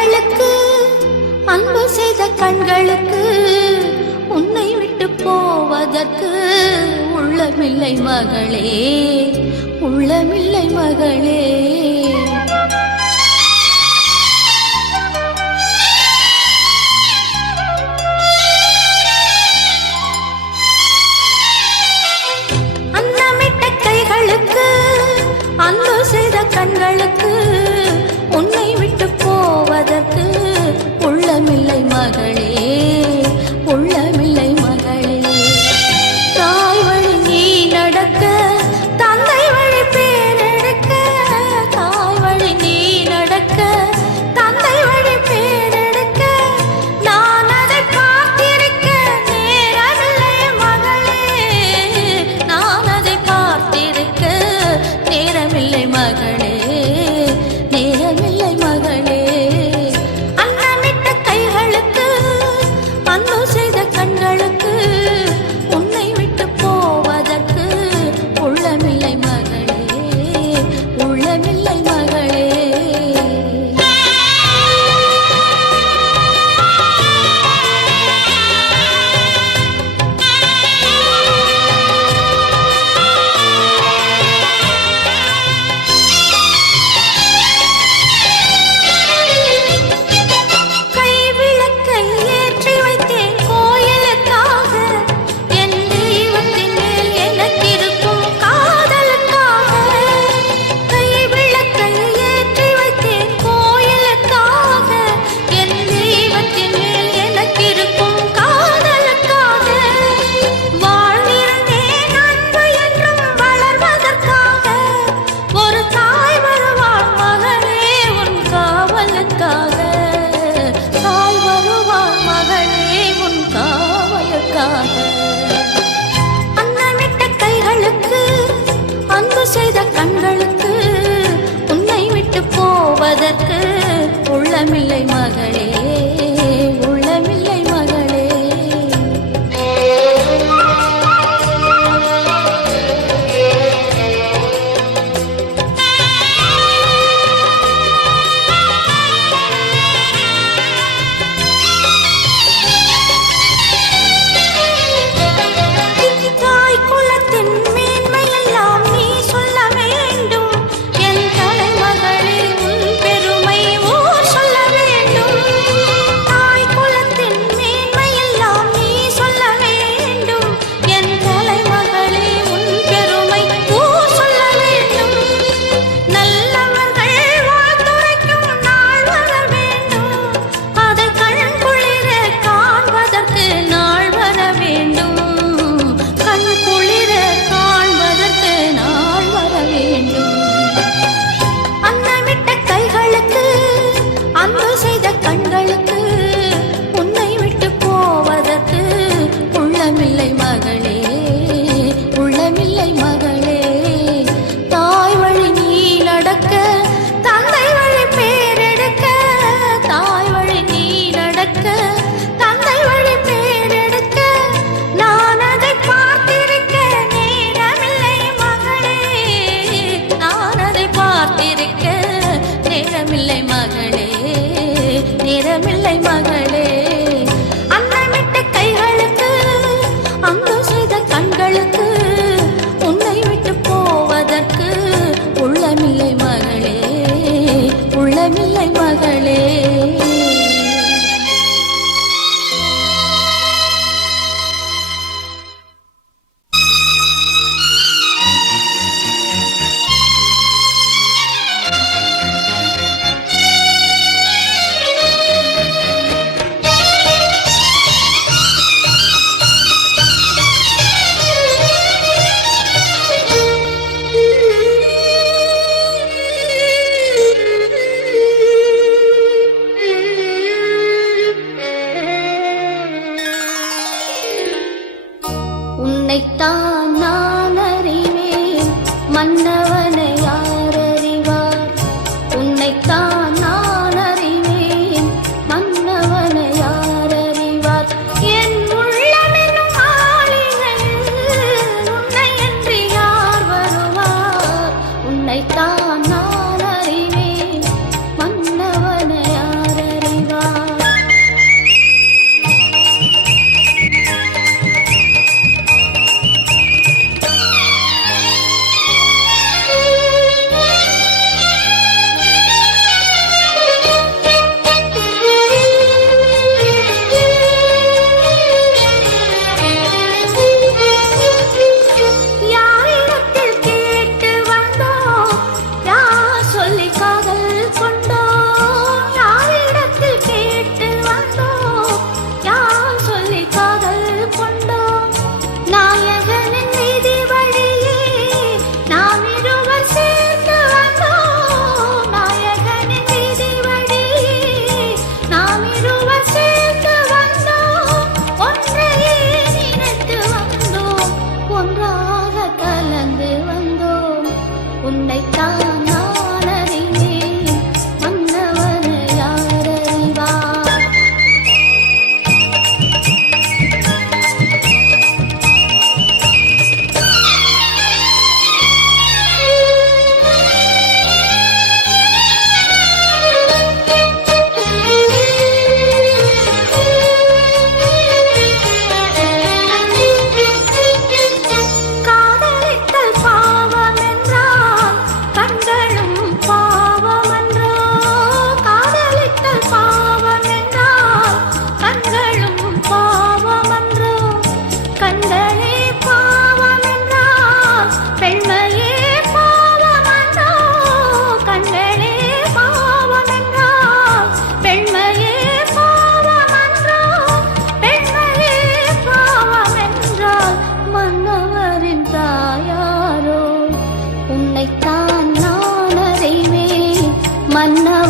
கைகளுக்கு அன்பு செய்த கண்களுக்கு உன்னை விட்டு போவதற்கு உள்ளமில்லை மகளே, உள்ளமில்லை மகளே. அன்னமிட்ட கைகளுக்கு அன்பு செய்த கண்களுக்கு உன்னை விட்டு போவதற்கு உள்ளமில்லை மகளே, உள்ளமில்லை மகளே. தாய் வழி நீ நடக்க தந்தை வழி பேரெடுக்க, தாய் வழி நீ நடக்க தந்தை வழி பேரெடுக்க நான் அதை பார்த்திருக்க நேரமில்லை மகளே, நான் அதை பார்த்திருக்க நேரமில்லை மகளே, நேரமில்லை மகளே. அன்னமிட்ட கைகளுக்கு அன்பு செய்த கண்களுக்கு உன்னை விட்டு போவதற்கு உள்ளமில்லை மகளே, உள்ளமில்லை மகளே. கைவிளக்கை ஏற்றி வைத்தேன் கோயிலுக்காக, என் தெய்வத்தின் மேல் எனக்கிருக்கும் காதலுக்காக. கைவிளக்கை ஏற்றி வைத்தேன் கோயிலுக்காக, என் தெய்வத்தின் மேல் எனக்கிருக்கும் காதலுக்காக. வாழ்ந்திருந்தேன் அன்பு என்றும் வளர்வதற்காக, ஒரு தாய் வருவாள் மகளே உன் காவலுக்காக, தாய் வருவாள் மகளே உன் காவலுக்காக. அன்னமிட்ட கைகளுக்கு அன்பு செய்த கண்களுக்கு உன்னை விட்டு போவதற்கு உள்ளமில்லை மகளே, உள்ளமில்லை மகளே. தாய் குலத்தின் மேன்மையெல்லாம் நீ சொல்ல வேண்டும், என் தலைமகளே உன் பெருமை ஊர் சொல்ல வேண்டும். தாய் குலத்தின் மேன்மையெல்லாம் நீ சொல்ல வேண்டும், என் தலைமகளே உன் பெருமை ஊர் சொல்ல வேண்டும். நல்லவர்கள் வாழ்த்துரைக்கும் நாள் வர வேண்டும், அதை கண் குளிர காண்பதற்கு நாள் வர வேண்டும், கண் குளிர காண்பதற்கு நாள் வர வேண்டும். அன்னமிட்ட கைகளுக்கு அன்பு செய்த கண்களுக்கு உன்னை விட்டு போவதற்கு உள்ளமில்லை மகளே, உள்ளமில்லை மகளே. தாய் வழி நீ நடக்க தந்தை வழி பேரெடுக்க, தாய் வழி நீ நடக்க தந்தை வழி பேரெடுக்க நான் அதை பார்த்திருக்க நேரமில்லை மகளே, நான் அதை பார்த்திருக்க நேரமில்லை மகளே, நேரமில்லை மகளே. அன்னமிட்ட கைகளுக்கு அன்பு செய்த கண்களுக்கு உன்னை விட்டு போவதற்கு உள்ளமில்லை மகளே, உள்ளமில்லை மகளே.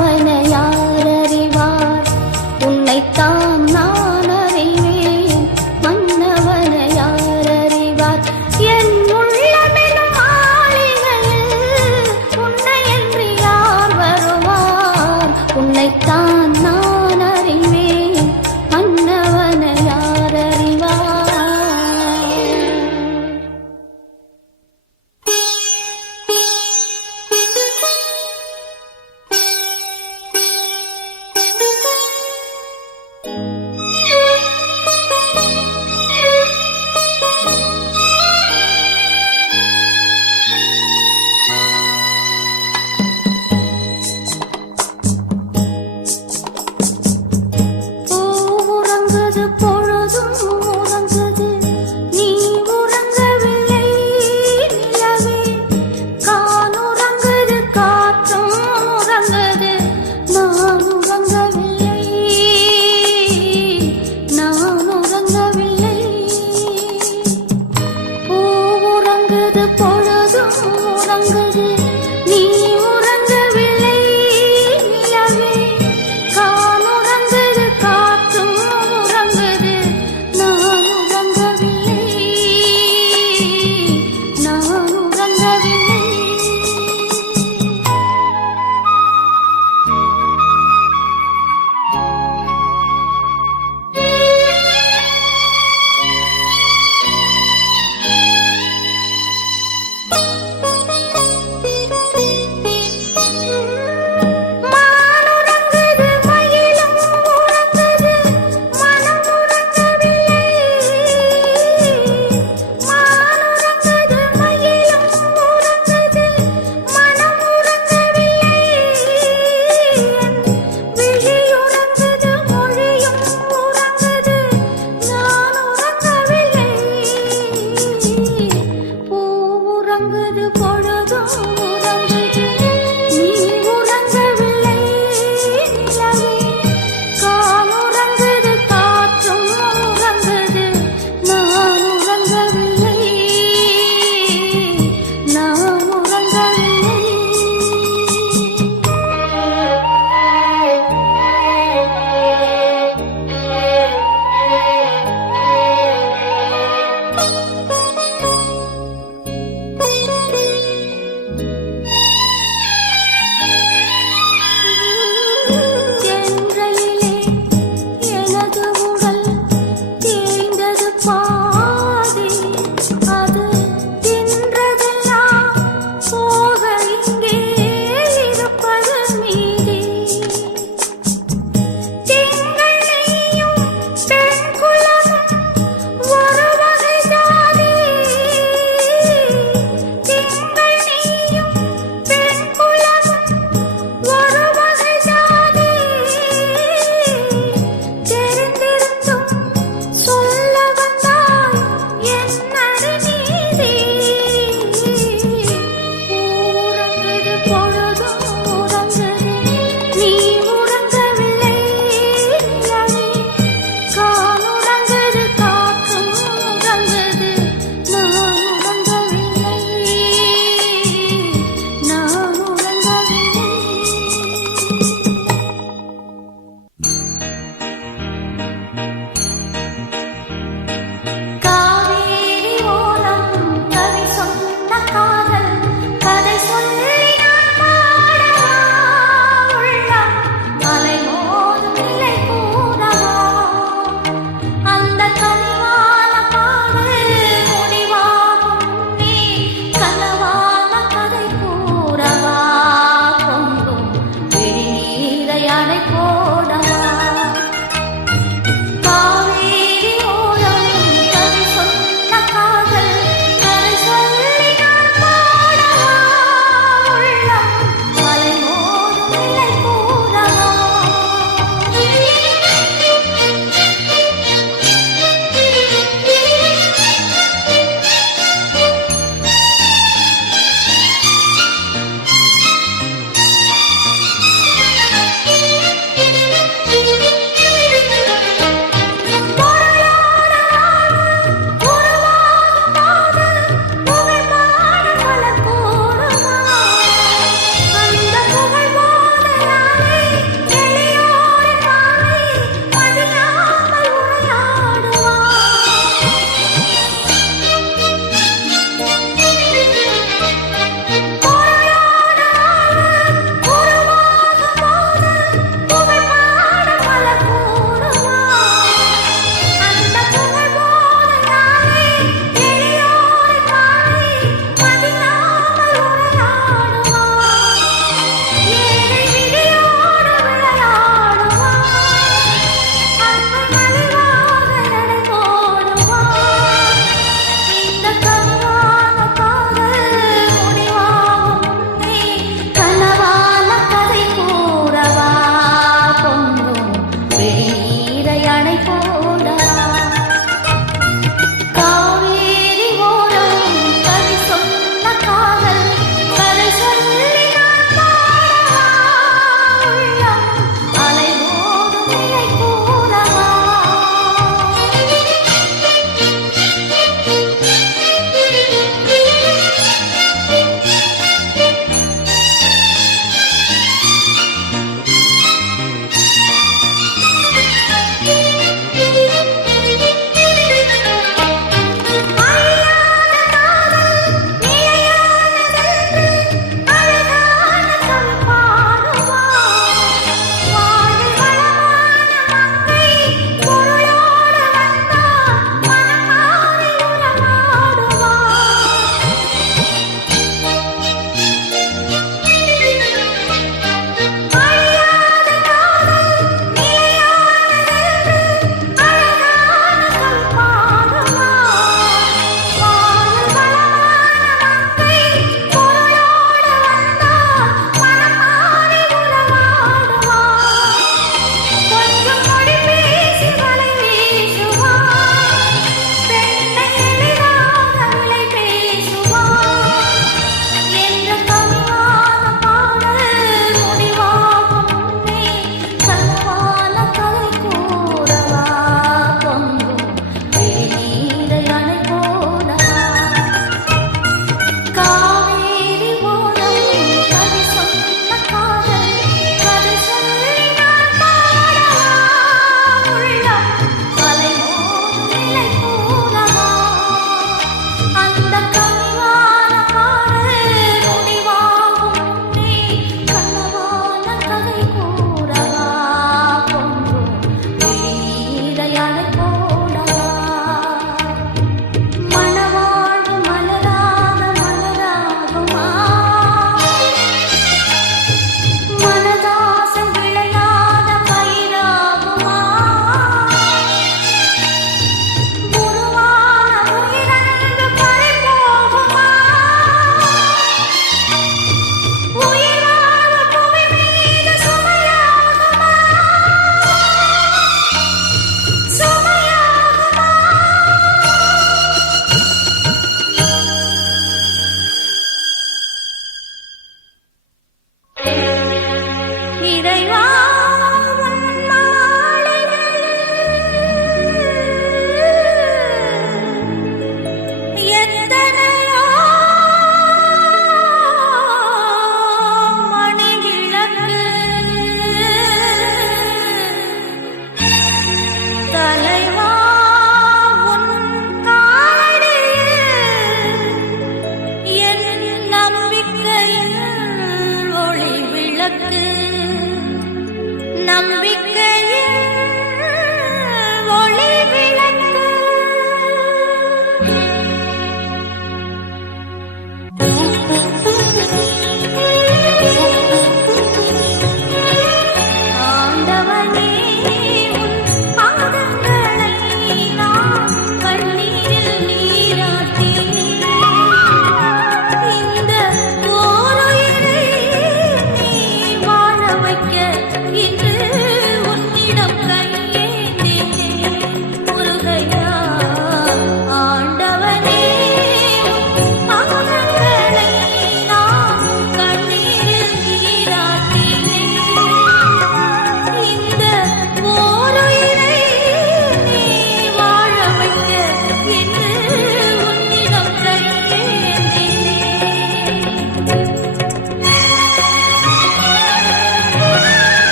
மன்னவன யார் அறிவார் உன்னைத்தான் நான் அறிவேன் மன்னவன யார் அறிவார் என் உள்ளமெனும் மாளிகையில் உன்னையன்றி யார் வருவார் உன்னைத்தான் நான் அறிவேன் மன்னவன யார் அறிவார்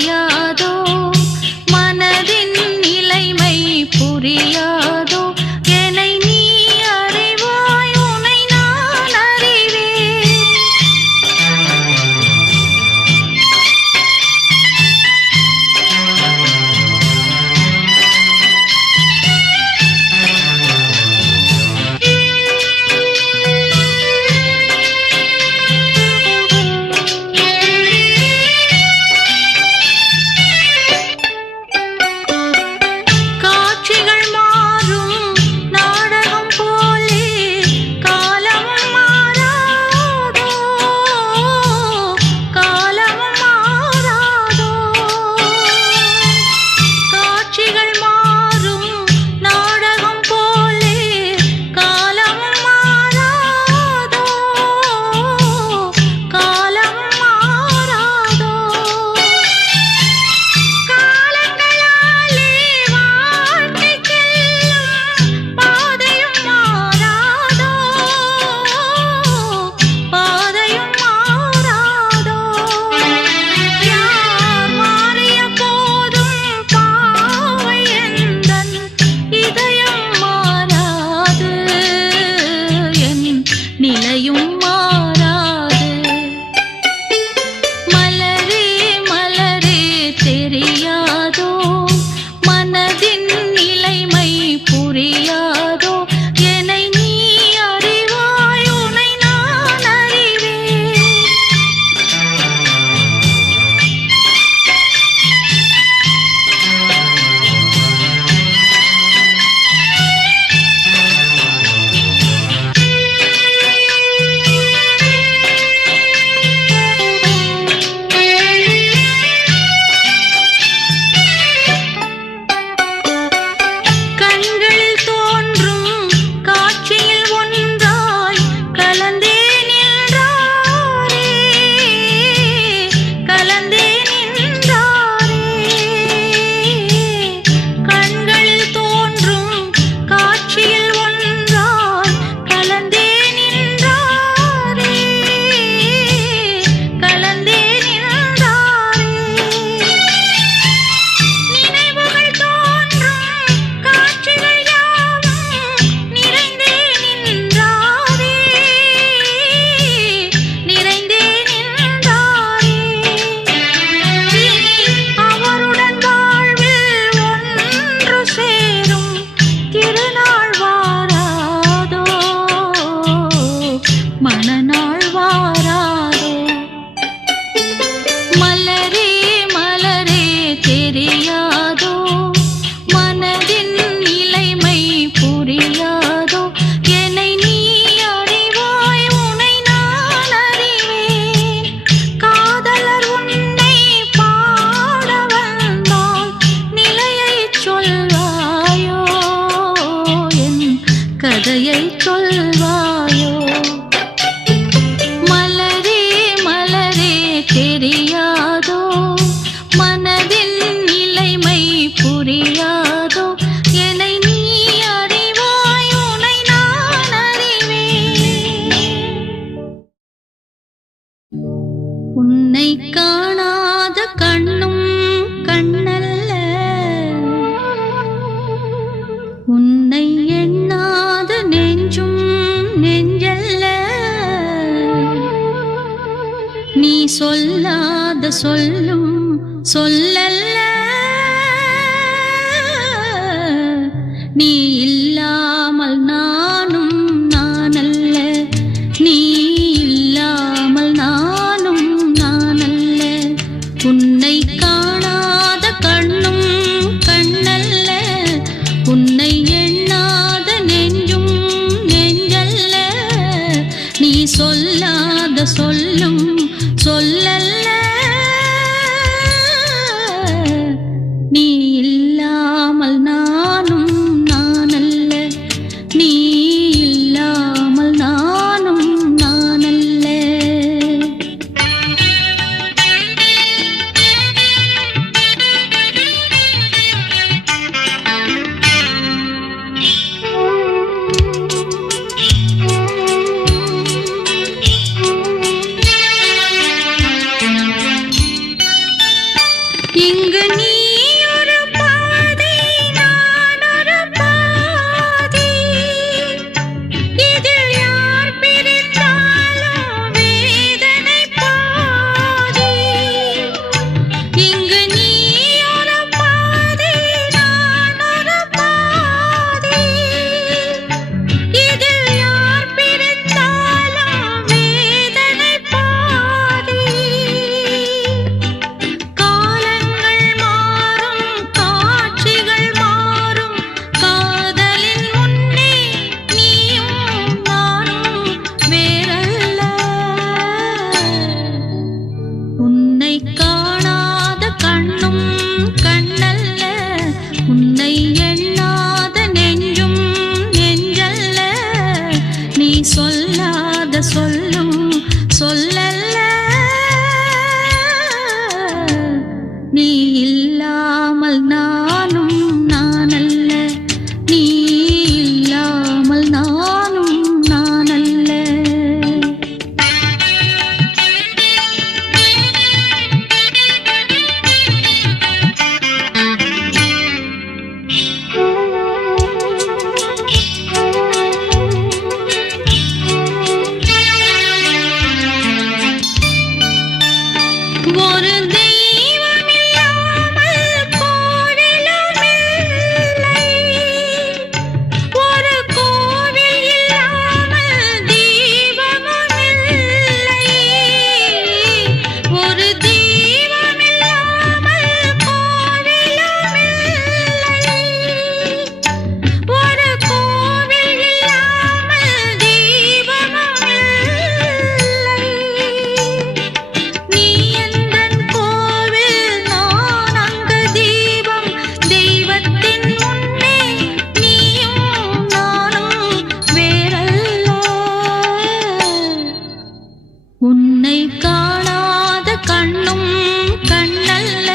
தெரியாதோ மனதின் நிலைமை புரியாதோ என்னை நீ அறிவாய் உன்னை நான் அறிவேன். காட்சிகள் மாறும் நாடகம் போலே காலமும் மாறாதோ காலமும் மாறாதோ. காட்சிகள் மாறும் நாடகம் போலே காலமும் மாறாதோ காலமும் மாறாதோ. காலங்களாலே வாழ்க்கை செல்லும் பாதையும் மாறாதோ பாதையும் மாறாதோ. யார் மாறிய போதும் பாவை எந்தன் இதயம் மாறாது என் நிலையும் மாறாது. மலரே மலரே தெரியாதோ மனதின் நிலைமை புரியாதோ என்னை நீ அறிவாய் உன்னை நான் அறிவேன். கண்களில் தோன்றும் காட்சியில் ஒன்றாய் கலந்தே நின்றாரே கலந்தே நின்றாரே. கண்களில் தோன்றும் காட்சியில் ஒன்றாய் கலந்தே நின்றாரே கலந்தே நின்றாரே. நினைவுகள் தோன்றும் காட்சிகள் யாவும் நிறைந்தே நின்றாரே நிறைந்தே நின்றாரே. இனி அவருடன் வாழ்வில் ஒன்று சேரும் திருநாள் வாராதோ மணநாள் வாராதோ. மலரே மலரே தெரியாதோ மனதின் நிலைமை புரியாதோ என்னை நீ அறிவாய் உன்னை நான் அறிவேன். காதலர் உன்னை பாட வந்தால் நிலையைச் சொல்வாயோ என் கதையைச் சொல்வாயோ. மலரே மலரே தெரியாதோ மனதின் நிலைமை புரியாதோ என்னை நீ அறிவாய் உன்னை நான் அறிவேன். உன்னை காணாத கண்ணும் கண்ணல்ல உன்னை எண்ணாத நெஞ்சும் நெஞ்சல்ல. நீ சொல்லாத சொல்லும் சொல்லல்ல நீ இல்லாமல் நானும் நானல்ல நீ இல்லாமல் நானும் நானல்ல. உன்னை காணாத கண்ணும் கண்ணல்ல உன்னை எண்ணாத நெஞ்சும் நெஞ்சல்ல. நீ சொல்லாத சொல்லும் சொல்லல்ல நீ இல்லாமல் நானும் நானல்ல நீ இல்லாமல் நானும் நானல்ல. இங்கு நீ ஒரு பாதி நான் ஒரு பாதி இதில் யார் பிரிந்தாலும் வேதனை பாதி இங்கு நீ ஒரு பாதி நான் ஒரு பாதி இதில் யார் பிரிந்தாலும் வேதனை பாதி காலங்கள் மாறும் காட்சிகள் மாறும் காதலின் முன்னே நீயும் நானும் வேறல்ல உன்னை காணாத கண்ணும் கண்ணல்ல உன்னை எண்ணாத நெஞ்சும் நெஞ்சல்ல நீ சொல்லாத சொல்லும் சொல்லல்ல நீ இல்லாமல் நானும் நானல்ல நீ இல்லாமல் நானும் நானல்ல ஒரு தெய்வம் இல்லாமல் கோவிலும் இல்லை ஒரு கோவில் இல்லாமல் தீபமும் இல்லை ஒரு தெய்வம் இல்லாமல் கோவிலும் இல்லை ஒரு கோவில் இல்லாமல் தீபமும் இல்லை நீ எந்தன் கோவில் நான் அங்கு தீபம் தெய்வத்தின் முன்னே நீயும் நானும் வேறல்ல உன்னை காணாத கண்ணும் கண்ணல்ல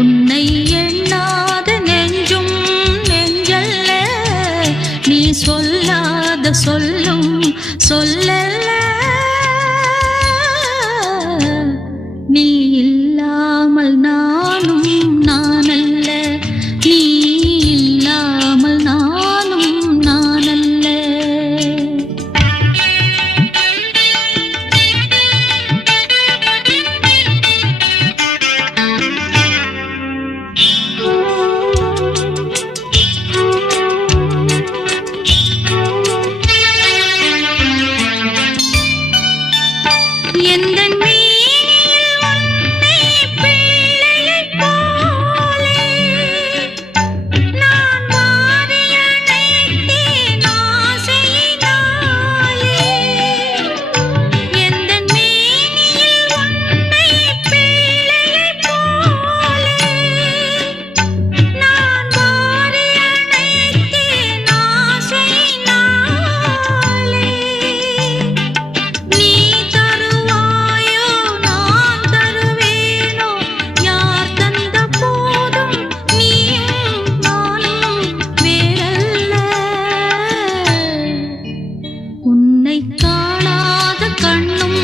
உன்னை எண்ணாத நெஞ்சும் நெஞ்சல்ல நீ சொல்லாத சொல்லும் சொல்லல்ல நீ இல்லாமல் நானும் நானல்ல நீ இல்லாமல் நானும் நானல்ல எந்தன் மேனியில் உன்னை பிள்ளையைப் போலே நான் வாரி அணைத்தேன் ஆசையினாலே எந்தன் மேனியில் உன்னை பிள்ளையைப் போலே நான் வாரி அணைத்தேன் ஆசையினாலே நீ தருவாயோ நான் தருவேனோ யார் தந்த போதும் நீயும் நானும் வேறல்ல உன்னை காணாத கண்ணும்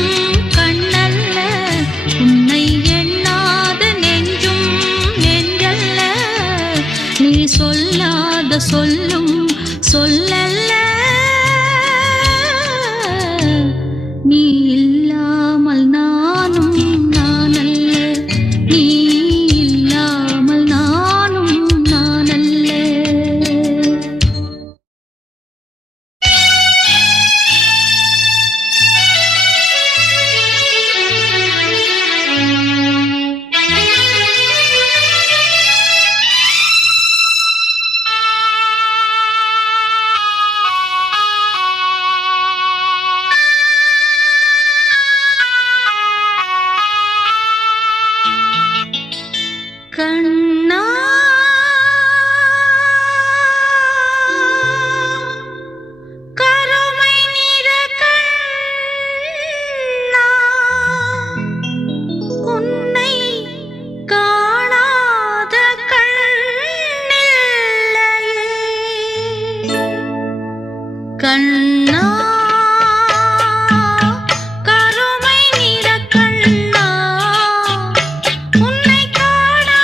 கண்ணல்ல உன்னை எண்ணாத நெஞ்சும் நெஞ்சல்ல நீ சொல்லாத சொல்லும் சொல்லல்ல நீ இல்லாமல் நானும் நானல்ல நீ இல்லாமல் நானும் நானல்ல கண்ணா கருமை நிற கண்ணா உன்னை காணாத கண்ணில்லையே கண்ணா கருமை நிற கண்ணா உன்னை காணாத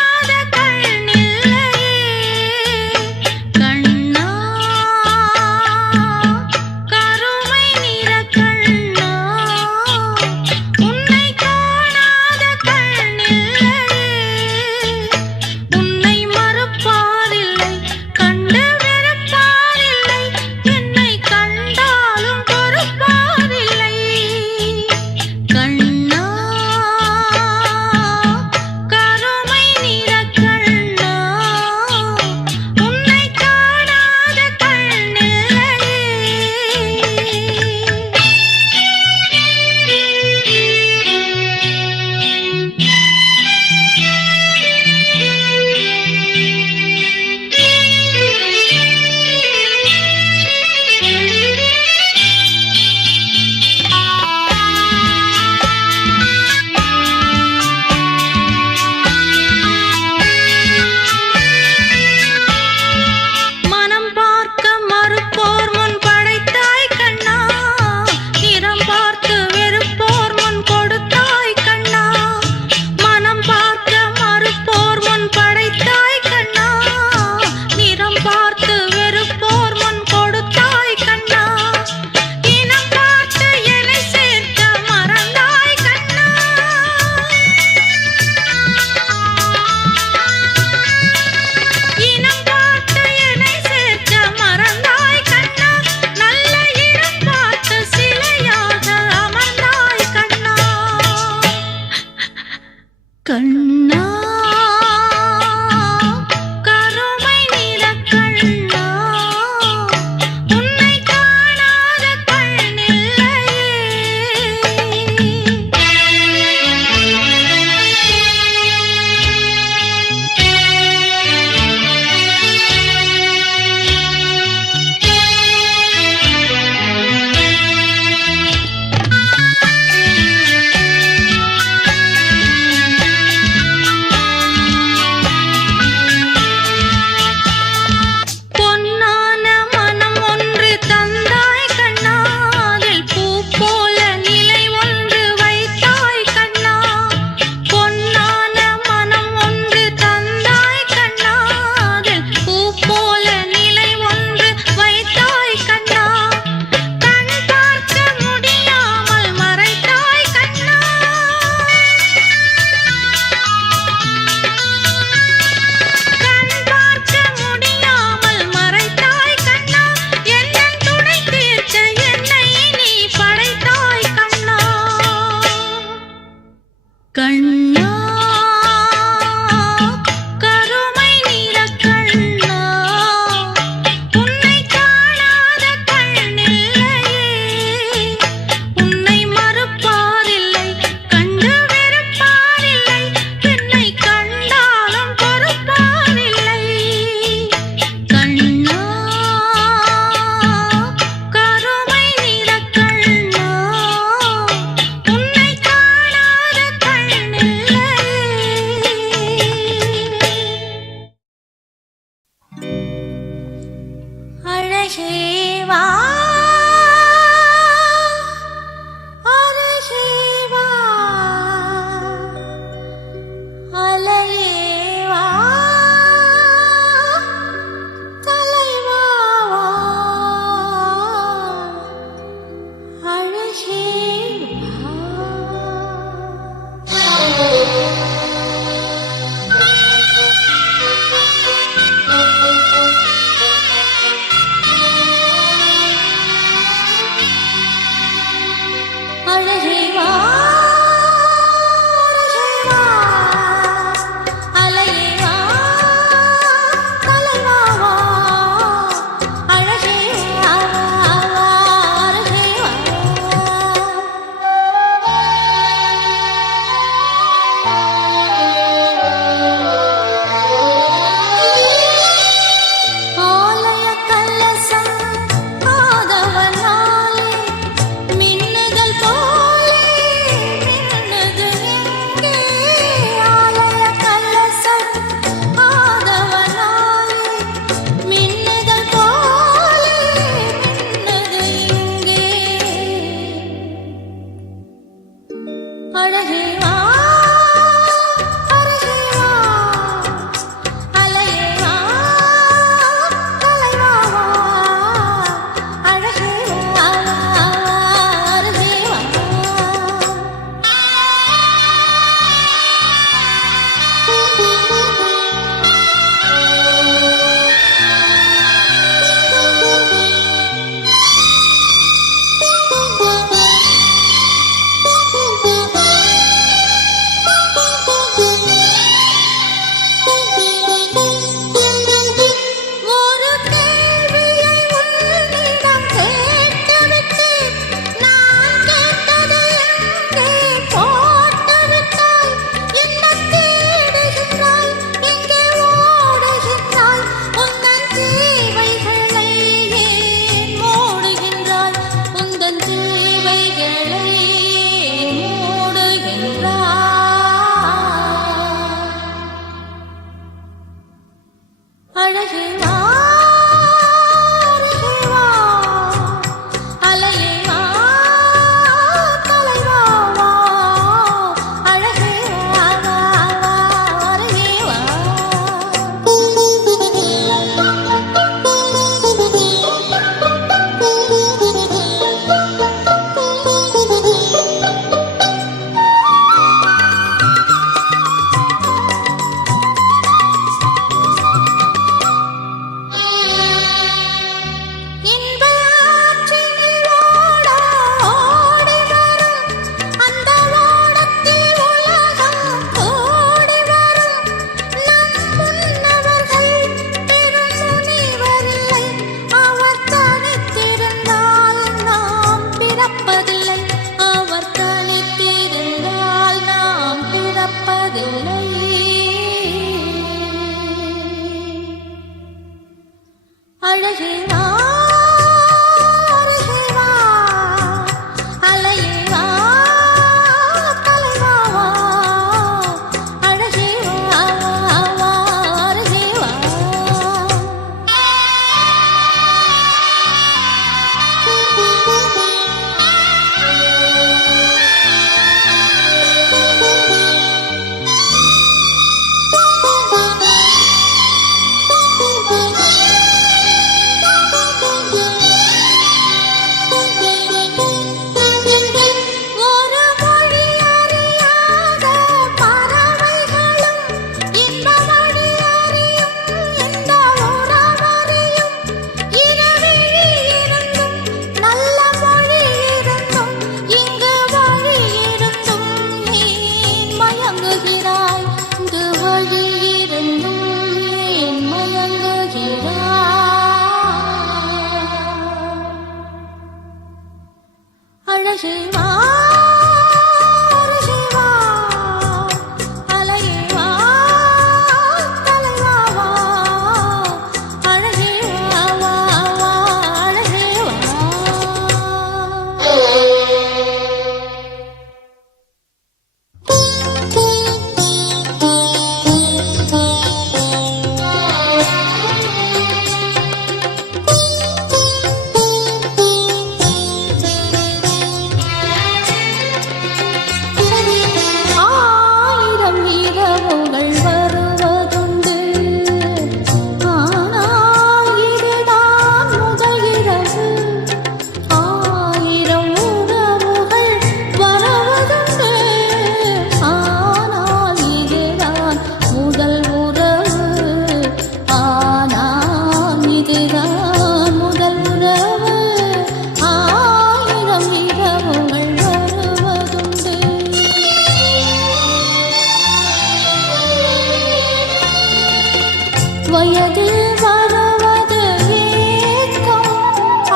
வயதில் வருவது ஏக்கம்,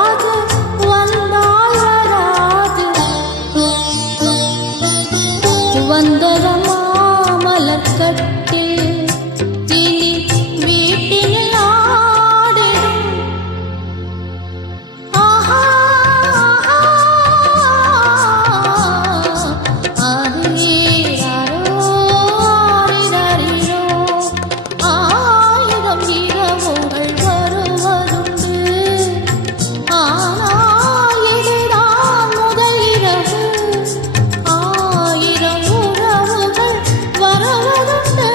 அது வந்தால் வராது. வந்தரமா மலர்கட்டில் இனி வீட்டினில் ஆடிடும். ஆஹா ஆரிராரோ ஆரிராரிரோ, ஆயிரம் இரவுகள் வருவதுண்டு. ஆனால் இதுதான் முதல் இரவு, ஆயிரம் உறவுகள் வருவதுண்டு.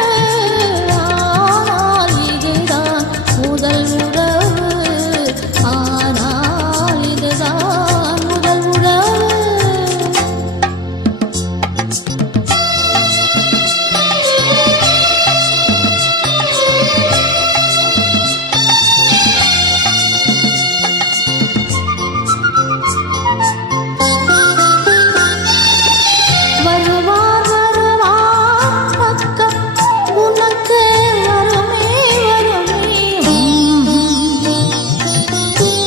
ஆனால் இதுதான் முதல் உறவு, ஆனால் இதுதான் முதல் உறவு. வருவார் வருவார் பக்கம், உனக்கு வருமே வருமே.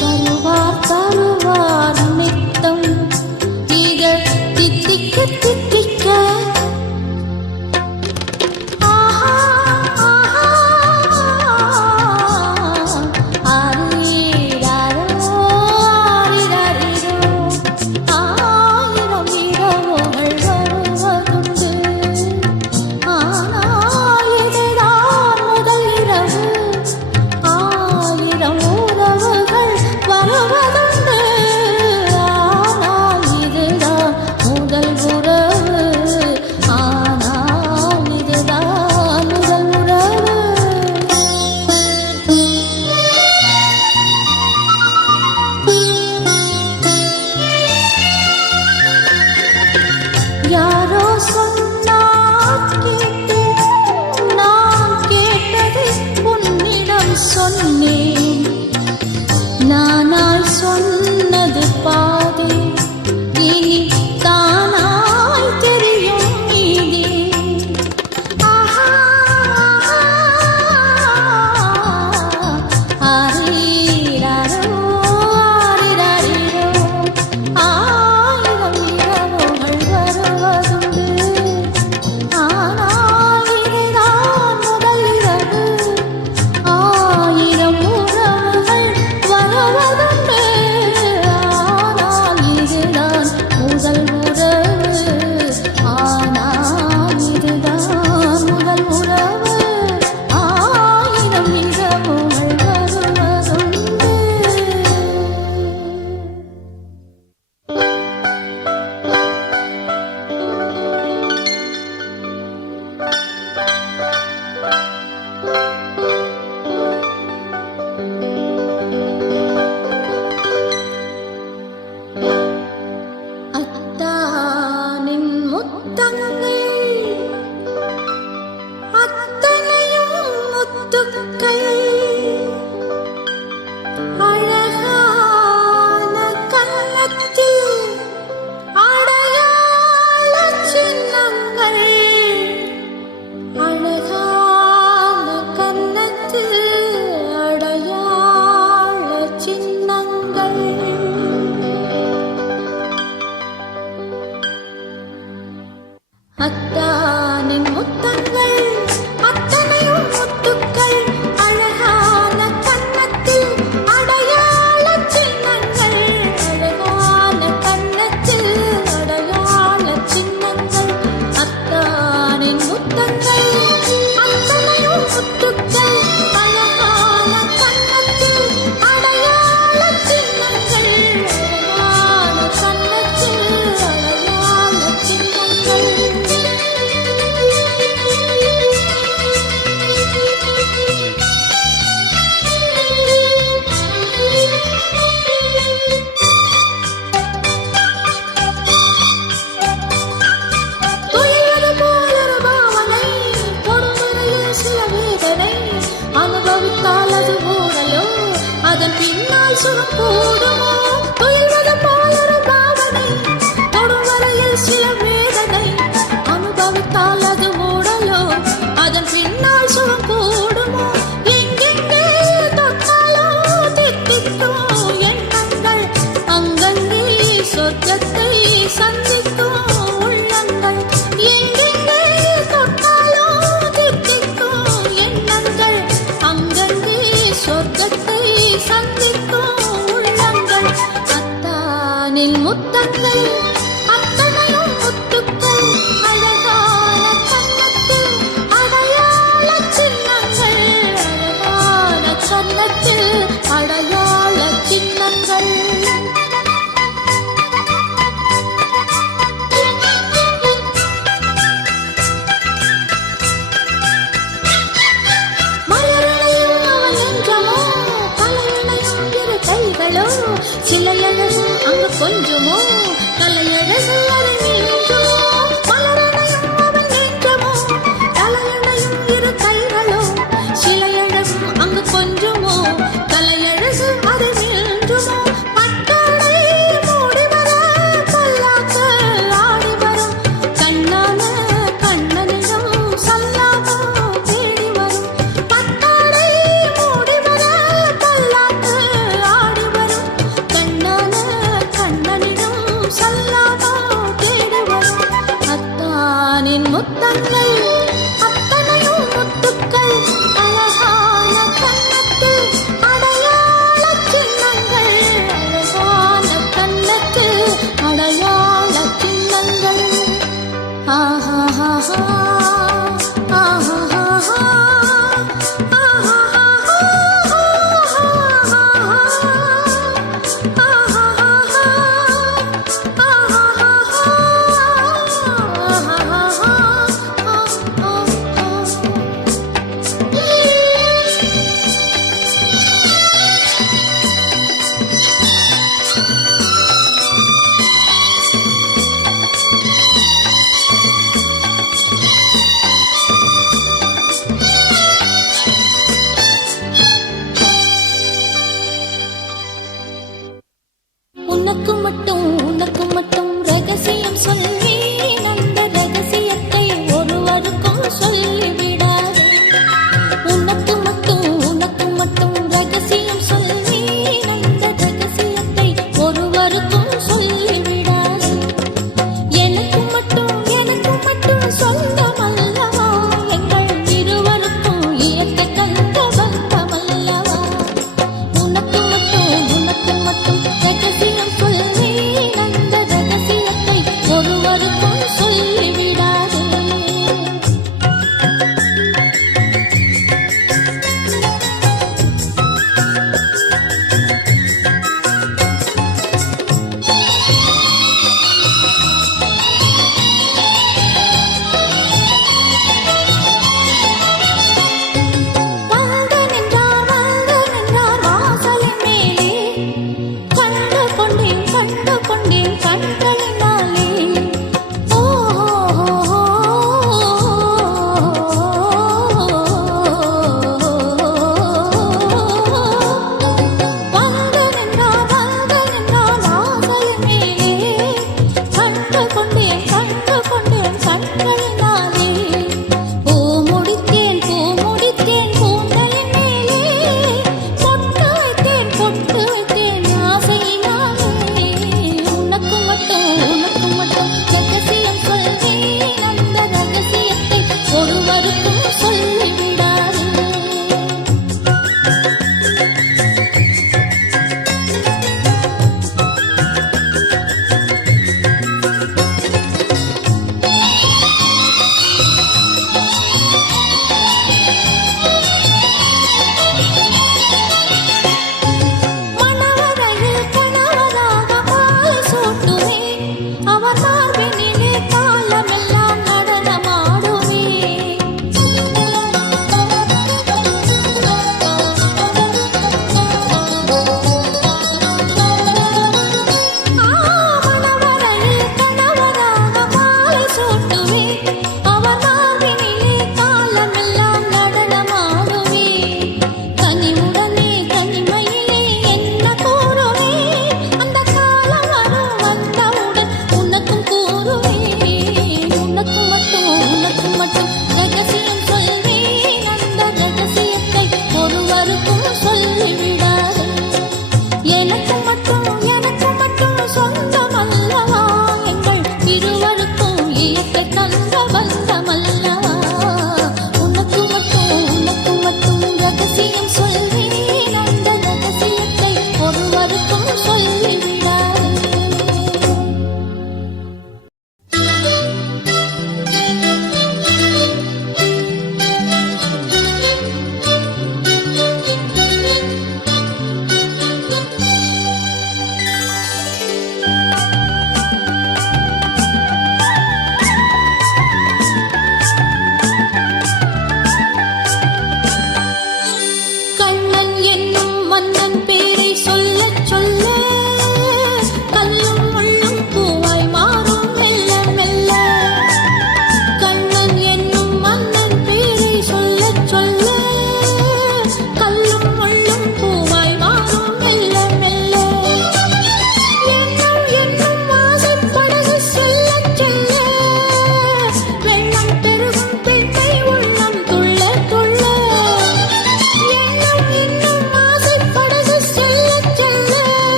தருவார் தருவார் நித்தம், இதழ் தித்திக்க தித்திக்க. ஆஹா ஆரிராரோ ஆரிராரிரோ, ஆயிரம் இரவுகள் வருவதுண்டு. ஆனால் இதுதான் முதல் இரவு, ஆயிரம் உறவுகள் வருவதுண்டு. ஆனால் இதுதான் முதல் உறவு, ஆனால் இதுதான் முதல் உறவு. யாரோ சொன்னார் கேட்டேன், நான் கேட்டதை உன்னிடம் சொன்னேன். நானாய் சொன்னது பாதி, இனி தானாய் தெரியும் நீதி. ஆஹா ஆரிராரோ ஆரிராரிரோ, ஆயிரம் இரவுகள் வருவதுண்டு. ஆனால் இதுதான் முதல் இரவு, ஆயிரம் உறவுகள் வருவதுண்டு. ஆனால் இதுதான் முதல் உறவு, ஆனால் இதுதான் முதல் உறவு. ஆயிரம் இரவுகள் வருவதுண்டு. அத்தானின் முத்தங்கள் அத்தனையும் முத்துக்கள், அழகான கன்னத்தில் அடையாள சின்னங்கள். அழகான கன்னத்தில் அடையாள சின்னங்கள். அத்தானின் முத்தங்கள் அத்தனையும் முத்துக்கள், அழகான கன்னத்தில் அடையாள சின்னங்கள். அழகான கன்னத்தில் அடையாள சின்னங்கள். அத்தானின் முத்தங்கள் அத்தனையும் முத்துக்கள், அழகான கன்னத்தில் அடையாள சின்னங்கள். அழகான கன்னத்தில் அடையாள சின்னங்கள். துயிலது போலொரு பாவனை, கொடுமுறையில் சில வேதனை. அனுபவித்தால் அது ஊடலோ, அதன் பின்னால் சுகம் கூடுமோ. துயில்வது போலொரு பாவனை, கொடுமுறையில் சில வேதனை. அனுபவித்தால் அது ஊடலோ, அதன் பின்னால் சுகம் கூடுமோ. எங்கே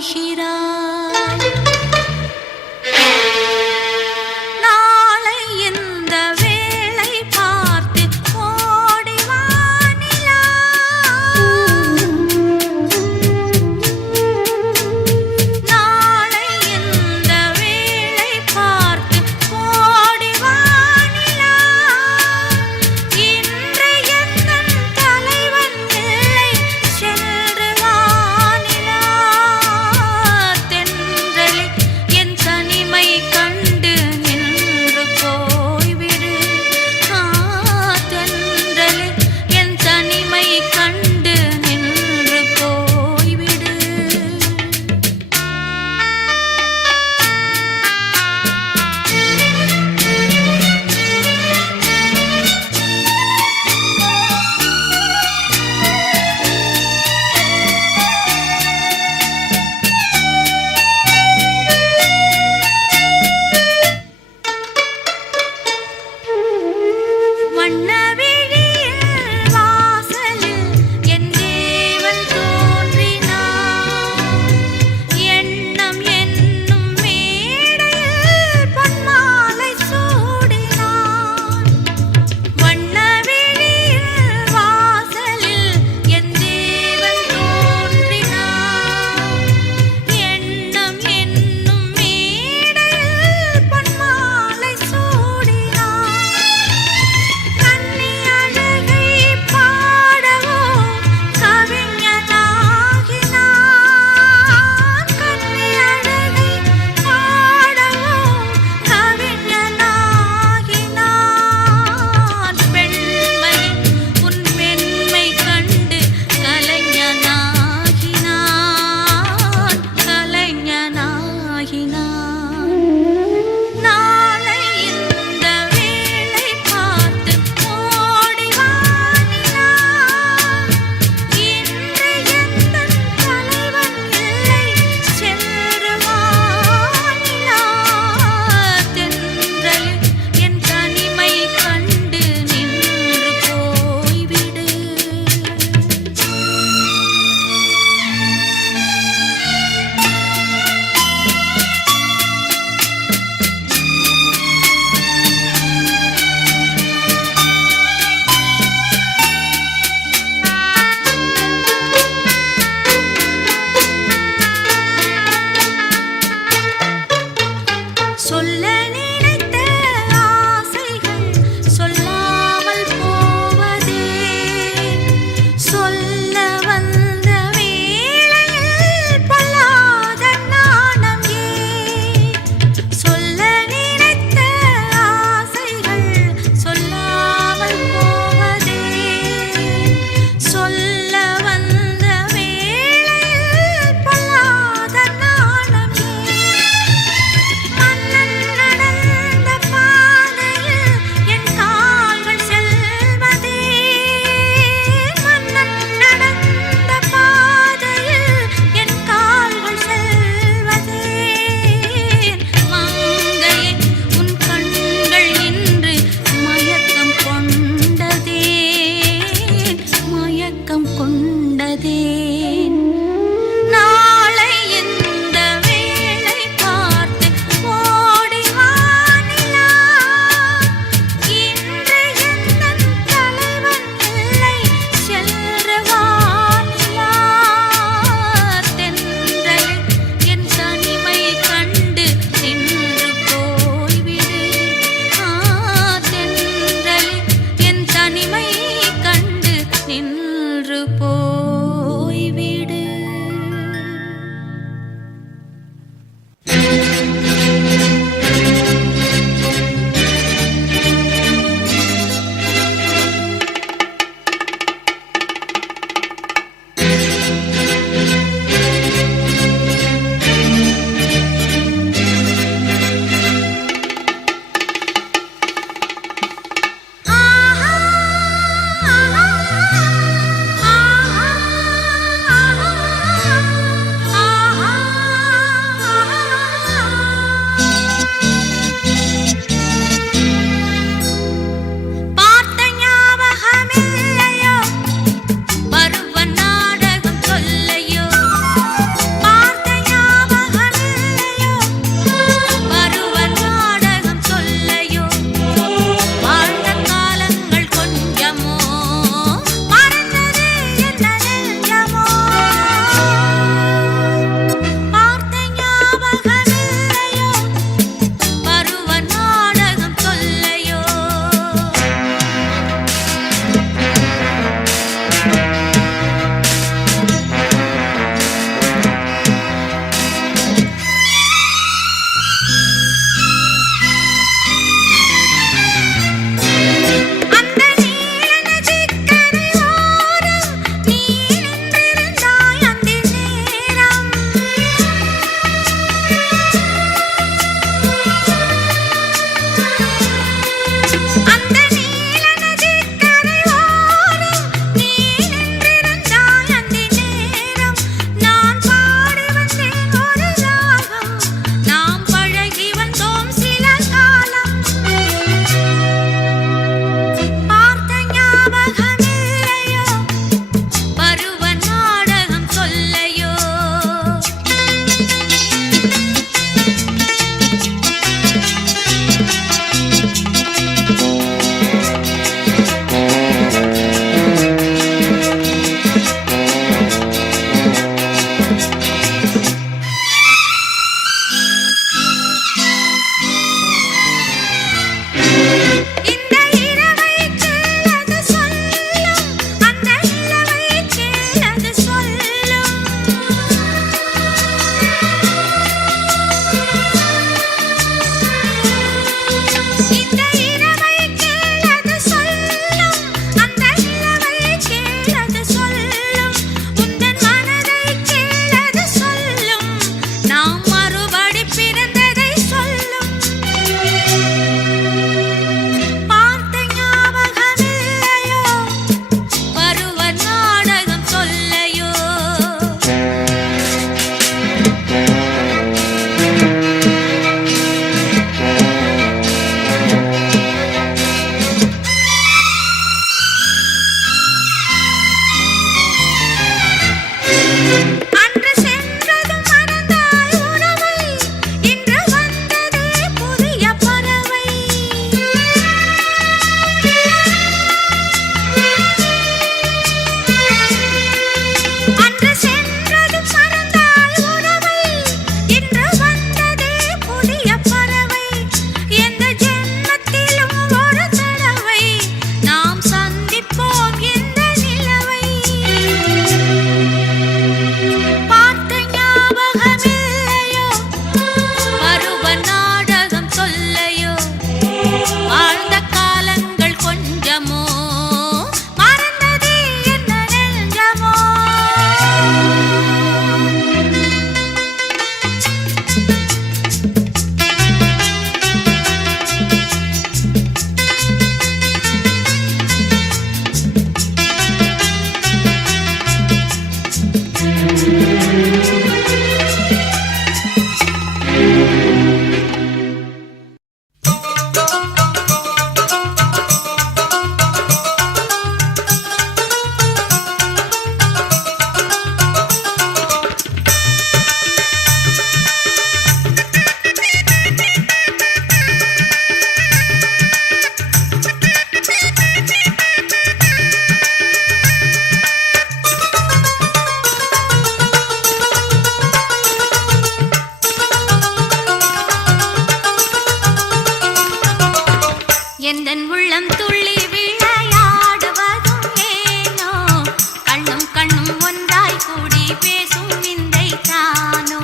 வீழ்கிறாய். நாளை இந்த வேளை பார்த்து ஓடி வா நிலா. நாளை இந்த வேளை பார்த்து ஓடி வா நிலா. இன்று எந்தன் தலைவன் இல்லை சென்று வா நிலா. நாம் மறுபடி பிறந்ததை சொல்லும். பார்த்த ஞாபகமில்லையோ, பருவ நாடகம் சொல்லையோ. அன்று சென்றதும் மறந்தாய் உறவை, இன்று வந்ததே புதிய பறவை. அன்று சென்றதும் மறந்தாய் உறவை, இன்று வந்ததே புதிய பறவை. எந்த ஜென்மத்திலும் ஒரு தடவை நாம் சந்திப்போம் இந்த நிலவை. பார்த்த ஞாபகமில்லையோ, பருவ நாடகம் சொல்லையோ. வாழ்ந்த காலங்கள் கொஞ்சமோ, மறந்ததே என்ன நெஞ்சமோ. எந்தன் உள்ளம் துள்ளி விளையாடுவதும் ஏனோ, கண்ணும் கண்ணும் ஒன்றாய் கூடி பேசும் விந்தை தானோ.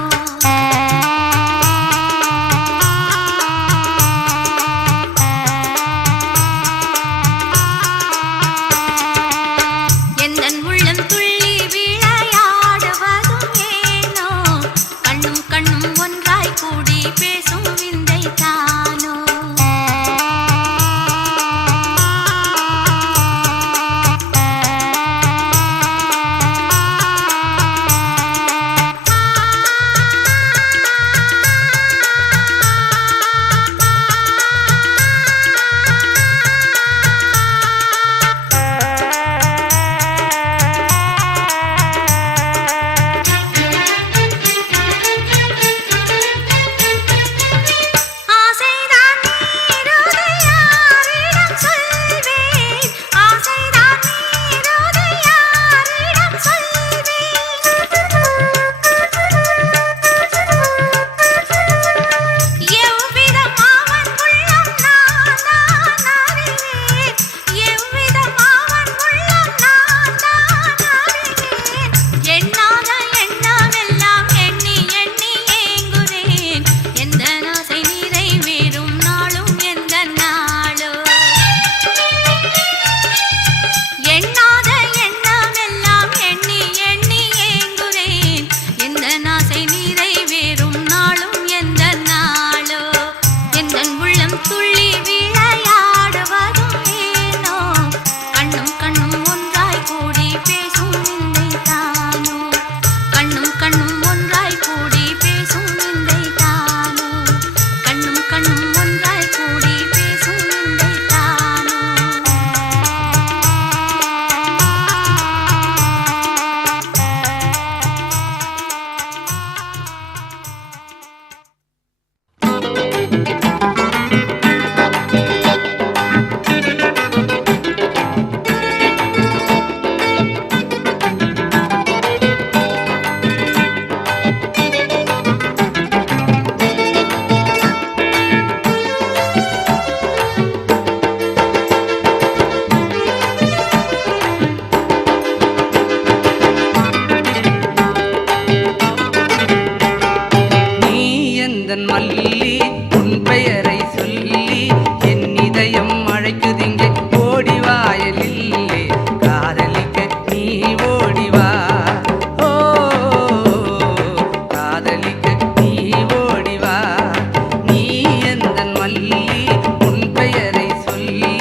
எந்தன் உள்ளம் துள்ளி விளையாடுவதும் ஏனோ, கண்ணும் கண்ணும் ஒன்றாய் கூடி பேசும் விந்தை தானோ. ஆசைதான் நீருதை யாரிடம் சொல்வேன், ஆசைதான் நீருதை யாரிடம் சொல்வேன். எவ்விதம் அவன் உள்ளம் நான் தான் அறிவேன், எவ்விதம் அவன் உள்ளம் நான் தான் அறிவேன். எண்ணாத எண்ணமெல்லாம் எண்ணி எண்ணி ஏங்குறேன், எந்த ஆசை நிறைவேறும் நாளும் எந்த நாளோ. எண்ணாத எண்ணமெல்லாம் எண்ணி எண்ணி ஏங்குறேன், எந்த ஆசை நிறைவேறும் நாளும் எந்த நாளோ. எந்தன் உள்ளம் துள்ளி விளையாடுவதும் ஏனோ, கண்ணும் கண்ணும் ஒன்றாய் கூடி பேசும் விந்தை தானோ. கண்ணும் கண்ணும் ஒன்றாய் கூடி பேசும் விந்தை தானோ. கண்ணும் கண்ணும் ஒன்றாய் கூடி பேசும் விந்தை தானோ. காதலி காதலிக்க நீ ஓடிவா. நீ எந்தன் மல்லி, உன் பெயரை சொல்லி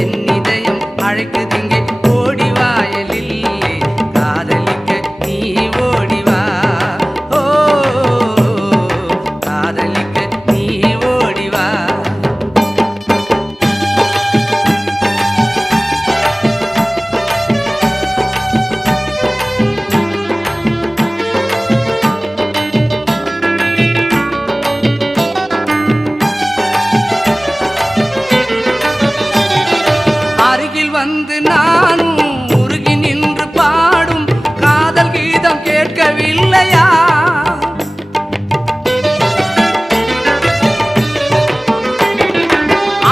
என் இதயம் அழைக்குதிங்கே. ஓடிவாயலில்லே காதலிக்க நீ ஓடிவா. ஓ காதலிக்க நீ ஓடிவா. அருகில் வந்து நானும் உருகி நின்று பாடும் காதல் கீதம் கேட்கவில்லையா?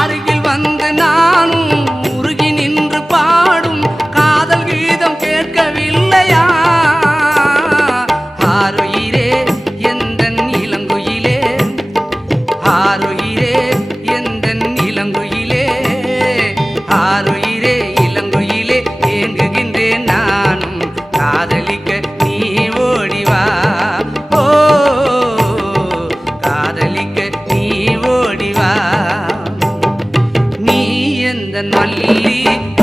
அருகில் வந்து நானும் உருகி நின்று பாடும் காதல் கீதம் கேட்கவில்லையா? ஆருயிரே எந்தன் இளங்குயிலே, ஆருயிரே எந்தன் இளங்குயிலே, ஆருயிரே இளங்குயிலே ஏங்குகின்றேன் நானும் காதலிக்க நீ ஓடிவா. ஓ காதலிக்க நீ ஓடிவா. நீ எந்தன் மல்லி,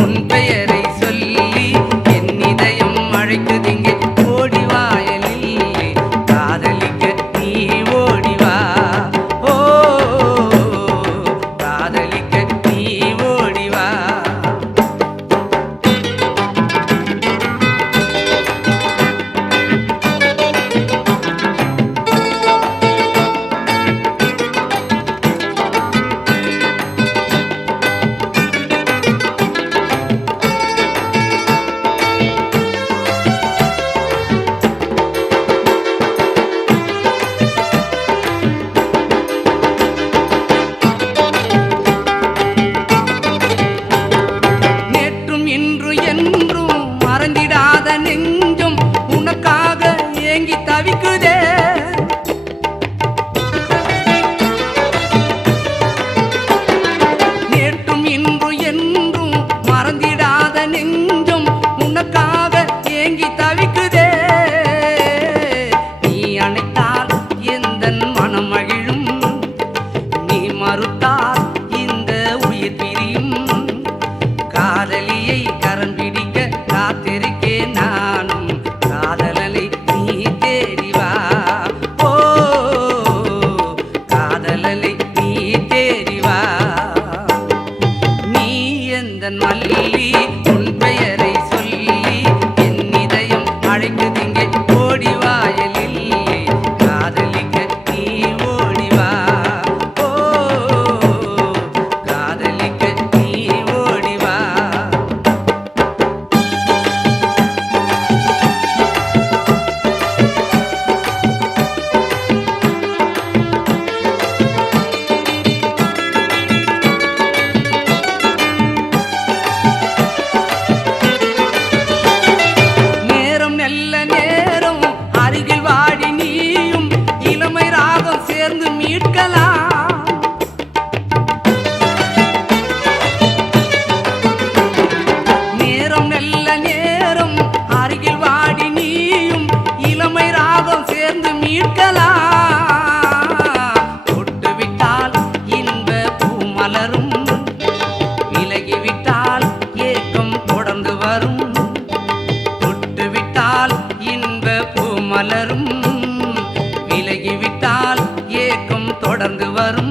உன் பெயரை சொல்லி என் இதயம் அழைக்குதிங்கே. ஓடிவாயலில்லே காதலிக்க நீ ஓடிவா. ஓ காதலிக்க நீ ஓடிவா. நேற்றும் இன்று என்றும் மறந்திடாத நெஞ்சும் உனக்காக ஏங்கி தவிக்குதே. நேற்றும் இன்று என்றும் மறந்திடாத நெஞ்சும் உனக்காக ஏங்கி தவிக்குதே. நீ அணைத்தால் எந்தன் மனம் மகிழும், நீ மறுத்தால் இந்த உயிர் பிரியும். காதலியை கரம் பிடிக்க காத்திருக்கேன் நானும் காதலனை நீ தேடிவா. ஓ காதலனை நீ தேடிவா. நீ எந்தன் மல்லி, உன் பெயரை சொல்லி என் இதயம் அழைக்குதிங்கே. ஓடிவாயலில்லே காதலிக்க நீ ஓடிவா. ஓ காதலிக்க நீ ஓடிவா. நேரம் நல்ல நேரம் அருகில் வாடி நீயும் இளமை ராகம் சேர்ந்து மீட்கலாம். நேரம் நல்ல நேரம் அருகில் வாடி நீயும் இளமை ராகம் சேர்ந்து மீட்கலாம். தொட்டுவிட்டால் இன்ப பூ மலரும், விலகிவிட்டால் ஏக்கம் தொடர்ந்து வரும். தொட்டுவிட்டால் இன்ப பூ மலரும், விலகிவிட்டால் ஏக்கம் தொடர்ந்து வரும்.